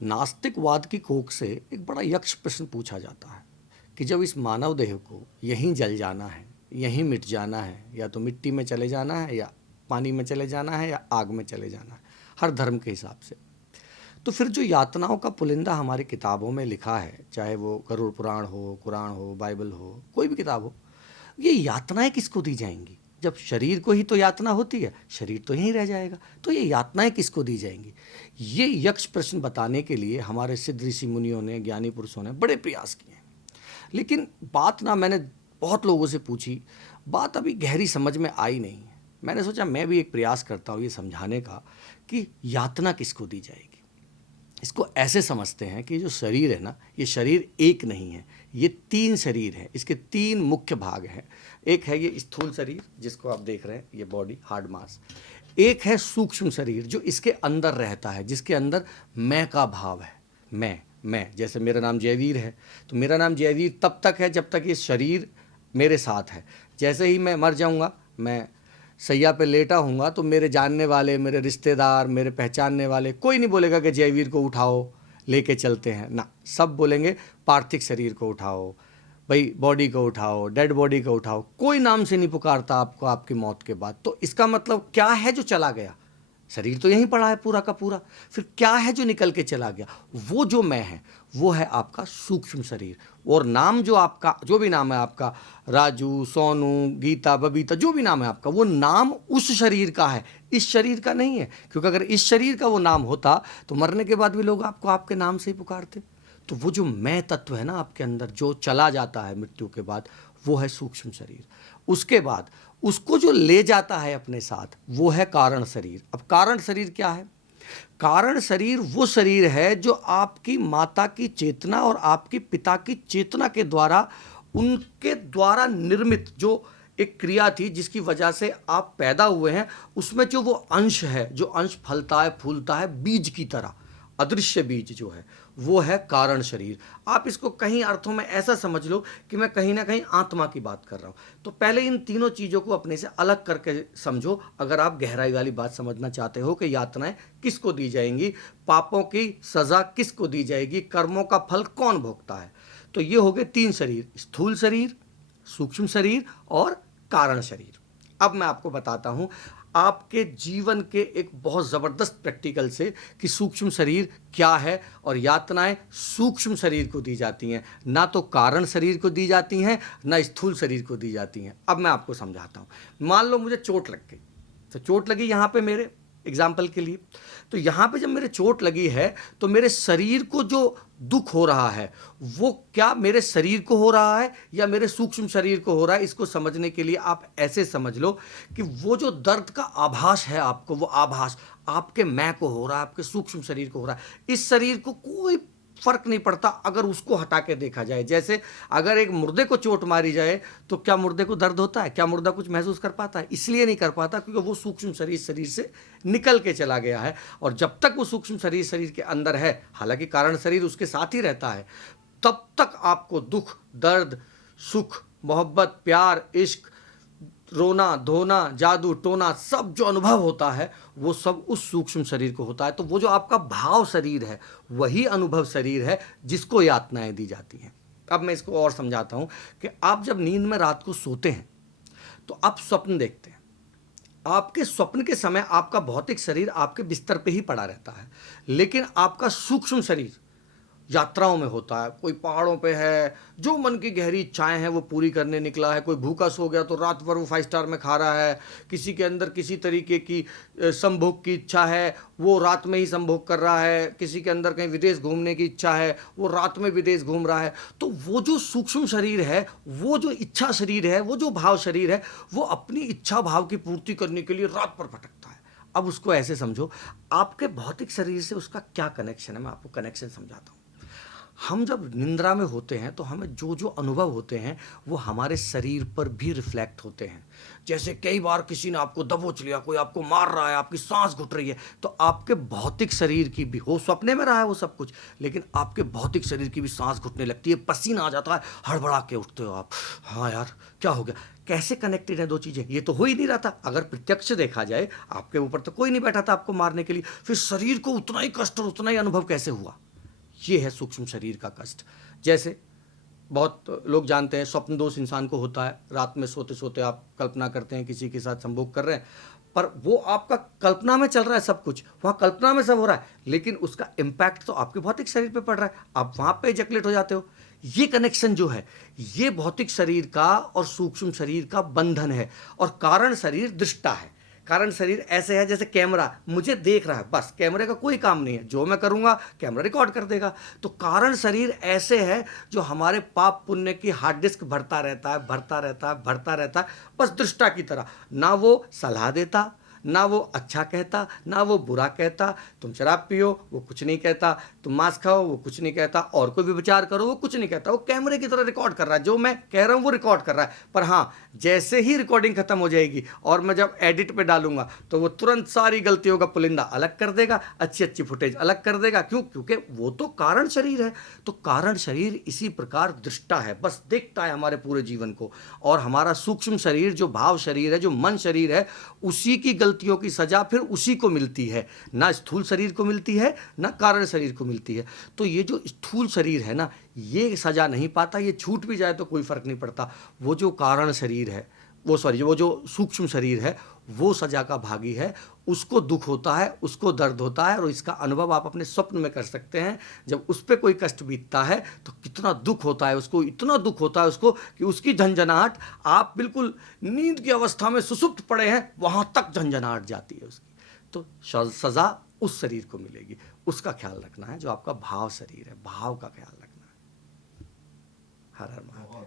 नास्तिकवाद की कोख से एक बड़ा यक्ष प्रश्न पूछा जाता है कि जब इस मानव देह को यहीं जल जाना है, यहीं मिट जाना है, या तो मिट्टी में चले जाना है, या पानी में चले जाना है, या आग में चले जाना है, हर धर्म के हिसाब से, तो फिर जो यातनाओं का पुलिंदा हमारी किताबों में लिखा है, चाहे वो गरुड़ पुराण हो, कुरान हो, बाइबल हो, कोई भी किताब हो, ये यातनाएं किसको दी जाएंगी? जब शरीर को ही तो यातना होती है, शरीर तो यहीं रह जाएगा, तो ये यातनाएं किसको दी जाएंगी? ये यक्ष प्रश्न बताने के लिए हमारे सिद्ध ऋषि मुनियों ने, ज्ञानी पुरुषों ने बड़े प्रयास किए हैं। लेकिन बात ना मैंने बहुत लोगों से पूछी, बात अभी गहरी समझ में आई नहीं है। मैंने सोचा मैं भी एक प्रयास करता हूँ ये समझाने का कि यातना किसको दी जाएगी। इसको ऐसे समझते हैं कि जो शरीर है ना, ये शरीर एक नहीं है, ये 3 शरीर हैं, इसके 3 मुख्य भाग हैं। एक है ये स्थूल शरीर जिसको आप देख रहे हैं, ये बॉडी, हार्ड मास। एक है सूक्ष्म शरीर जो इसके अंदर रहता है, जिसके अंदर मैं का भाव है। मैं जैसे मेरा नाम जयवीर है, तो मेरा नाम जयवीर तब तक है जब तक ये शरीर मेरे साथ है। जैसे ही मैं मर जाऊंगा, मैं सैया पे लेटा हूँगा, तो मेरे जानने वाले, मेरे रिश्तेदार, मेरे पहचानने वाले, कोई नहीं बोलेगा कि जयवीर को उठाओ लेके चलते हैं ना, सब बोलेंगे पार्थिव शरीर को उठाओ, भाई बॉडी को उठाओ, डेड बॉडी को उठाओ। कोई नाम से नहीं पुकारता आपको आपकी मौत के बाद। तो इसका मतलब क्या है जो चला गया? शरीर तो यहीं पड़ा है पूरा का पूरा, फिर क्या है जो निकल के चला गया? वो जो मैं है वो है आपका सूक्ष्म शरीर। और नाम जो आपका, जो भी नाम है आपका, राजू, सोनू, गीता, बबीता, जो भी नाम है आपका, वो नाम उस शरीर का है, इस शरीर का नहीं है। क्योंकि अगर इस शरीर का वो नाम होता तो मरने के बाद भी लोग आपको आपके नाम से ही पुकारते। तो वो जो मैं तत्व है ना आपके अंदर, जो चला जाता है मृत्यु के बाद, वो है सूक्ष्म शरीर। उसके बाद उसको जो ले जाता है अपने साथ, वो है कारण शरीर। अब कारण शरीर क्या है? कारण शरीर वो शरीर है जो आपकी माता की चेतना और आपके पिता की चेतना के द्वारा, उनके द्वारा निर्मित जो एक क्रिया थी जिसकी वजह से आप पैदा हुए हैं, उसमें जो वो अंश है, जो अंश फलता है, फूलता है, बीज की तरह, अदृश्य बीज जो है, वो है कारण शरीर। आप इसको कहीं अर्थों में ऐसा समझ लो कि मैं कहीं ना कहीं आत्मा की बात कर रहा हूँ। तो पहले इन तीनों चीज़ों को अपने से अलग करके समझो, अगर आप गहराई वाली बात समझना चाहते हो कि यातनाएं किसको दी जाएंगी, पापों की सज़ा किसको दी जाएगी, कर्मों का फल कौन भोगता है। तो ये हो गए 3 शरीर, स्थूल शरीर, सूक्ष्म शरीर और कारण शरीर। अब मैं आपको बताता हूँ आपके जीवन के एक बहुत ज़बरदस्त प्रैक्टिकल से कि सूक्ष्म शरीर क्या है और यातनाएं सूक्ष्म शरीर को दी जाती हैं, ना तो कारण शरीर को दी जाती हैं, ना स्थूल शरीर को दी जाती हैं। अब मैं आपको समझाता हूँ। मान लो मुझे चोट लग गई, तो चोट लगी यहाँ पे मेरे एग्जाम्पल के लिए, तो यहाँ पे जब मेरे चोट लगी है तो मेरे शरीर को जो दुख हो रहा है वो क्या मेरे शरीर को हो रहा है या मेरे सूक्ष्म शरीर को हो रहा है? इसको समझने के लिए आप ऐसे समझ लो कि वो जो दर्द का आभास है आपको, वो आभास आपके मैं को हो रहा है, आपके सूक्ष्म शरीर को हो रहा है। इस शरीर को कोई फर्क नहीं पड़ता अगर उसको हटा के देखा जाए। जैसे अगर एक मुर्दे को चोट मारी जाए तो क्या मुर्दे को दर्द होता है? क्या मुर्दा कुछ महसूस कर पाता है? इसलिए नहीं कर पाता क्योंकि वो सूक्ष्म शरीर से निकल के चला गया है। और जब तक वो सूक्ष्म शरीर के अंदर है, हालांकि कारण शरीर उसके साथ ही रहता है, तब तक आपको दुख, दर्द, सुख, मोहब्बत, प्यार, इश्क, रोना, धोना, जादू टोना, सब जो अनुभव होता है वो सब उस सूक्ष्म शरीर को होता है। तो वो जो आपका भाव शरीर है वही अनुभव शरीर है जिसको यातनाएं दी जाती हैं। अब मैं इसको और समझाता हूं कि आप जब नींद में रात को सोते हैं तो आप स्वप्न देखते हैं। आपके स्वप्न के समय आपका भौतिक शरीर आपके बिस्तर पे ही पड़ा रहता है, लेकिन आपका सूक्ष्म शरीर यात्राओं में होता है। कोई पहाड़ों पे है, जो मन की गहरी इच्छाएं हैं वो पूरी करने निकला है। कोई भूखा सो गया तो रात भर वो 5 स्टार में खा रहा है। किसी के अंदर किसी तरीके की संभोग की इच्छा है, वो रात में ही संभोग कर रहा है। किसी के अंदर कहीं विदेश घूमने की इच्छा है, वो रात में विदेश घूम रहा है। तो वो जो सूक्ष्म शरीर है, वो जो इच्छा शरीर है, वो जो भाव शरीर है, वो अपनी इच्छा भाव की पूर्ति करने के लिए रात भर भटकता है। अब उसको ऐसे समझो, आपके भौतिक शरीर से उसका क्या कनेक्शन है, मैं आपको कनेक्शन समझाता हूँ। हम जब निंद्रा में होते हैं तो हमें जो जो अनुभव होते हैं वो हमारे शरीर पर भी रिफ्लेक्ट होते हैं। जैसे कई बार किसी ने आपको दबोच लिया, कोई आपको मार रहा है, आपकी सांस घुट रही है, तो आपके भौतिक शरीर की भी, हो सपने में रहा है वो सब कुछ, लेकिन आपके भौतिक शरीर की भी सांस घुटने लगती है, पसीना आ जाता है, हड़बड़ा के उठते हो आप, हाँ यार क्या हो गया। कैसे कनेक्टेड है दो चीज़ें? ये तो हो ही नहीं रहा था। अगर प्रत्यक्ष देखा जाए, आपके ऊपर तो कोई नहीं बैठा था आपको मारने के लिए, फिर शरीर को उतना ही कष्ट और उतना ही अनुभव कैसे हुआ? ये है सूक्ष्म शरीर का कष्ट। जैसे बहुत लोग जानते हैं स्वप्न दोष इंसान को होता है, रात में सोते सोते आप कल्पना करते हैं किसी के साथ संभोग कर रहे हैं, पर वो आपका कल्पना में चल रहा है, सब कुछ वहाँ कल्पना में सब हो रहा है, लेकिन उसका इम्पैक्ट तो आपके भौतिक शरीर पे पड़ रहा है, आप वहाँ पे इजैकुलेट हो जाते हो। ये कनेक्शन जो है, ये भौतिक शरीर का और सूक्ष्म शरीर का बंधन है। और कारण शरीर दृष्टा है। कारण शरीर ऐसे है जैसे कैमरा मुझे देख रहा है, बस कैमरे का कोई काम नहीं है, जो मैं करूंगा कैमरा रिकॉर्ड कर देगा। तो कारण शरीर ऐसे है जो हमारे पाप पुण्य की हार्ड डिस्क भरता रहता है, भरता रहता है, भरता रहता है, बस दृष्टा की तरह। ना वो सलाह देता, ना वो अच्छा कहता, ना वो बुरा कहता। तुम शराब पियो, वो कुछ नहीं कहता। तुम मांस खाओ, वो कुछ नहीं कहता। और कोई भी विचार करो, वो कुछ नहीं कहता। वो कैमरे की तरह रिकॉर्ड कर रहा है, जो मैं कह रहा हूँ वो रिकॉर्ड कर रहा है। पर हाँ, जैसे ही रिकॉर्डिंग खत्म हो जाएगी और मैं जब एडिट पे डालूंगा तो वो तुरंत सारी गलतियों का पुलिंदा अलग कर देगा, अच्छी अच्छी फुटेज अलग कर देगा। क्यों? क्योंकि वो तो कारण शरीर है। तो कारण शरीर इसी प्रकार दृष्टा है, बस देखता है हमारे पूरे जीवन को। और हमारा सूक्ष्म शरीर जो भाव शरीर है, जो मन शरीर है, उसी की गलतियों की सजा फिर उसी को मिलती है, ना स्थूल शरीर को मिलती है, ना कारण शरीर को मिलती है। तो ये जो स्थूल शरीर है ना, ये सजा नहीं पाता, ये छूट भी जाए तो कोई फर्क नहीं पड़ता। वो जो कारण शरीर है, वो जो सूक्ष्म शरीर है, वो सजा का भागी है। उसको दुख होता है, उसको दर्द होता है, और इसका अनुभव आप अपने स्वप्न में कर सकते हैं। जब उस पर कोई कष्ट बीतता है तो कितना दुख होता है उसको, इतना दुख होता है उसको कि उसकी झंझनाहट, आप बिल्कुल नींद की अवस्था में सुसुप्त पड़े हैं, वहां तक झंझनाहट जाती है उसकी। तो सजा उस शरीर को मिलेगी। उसका ख्याल रखना है जो आपका भाव शरीर है, भाव का ख्याल रखना है। हर हर महादेव।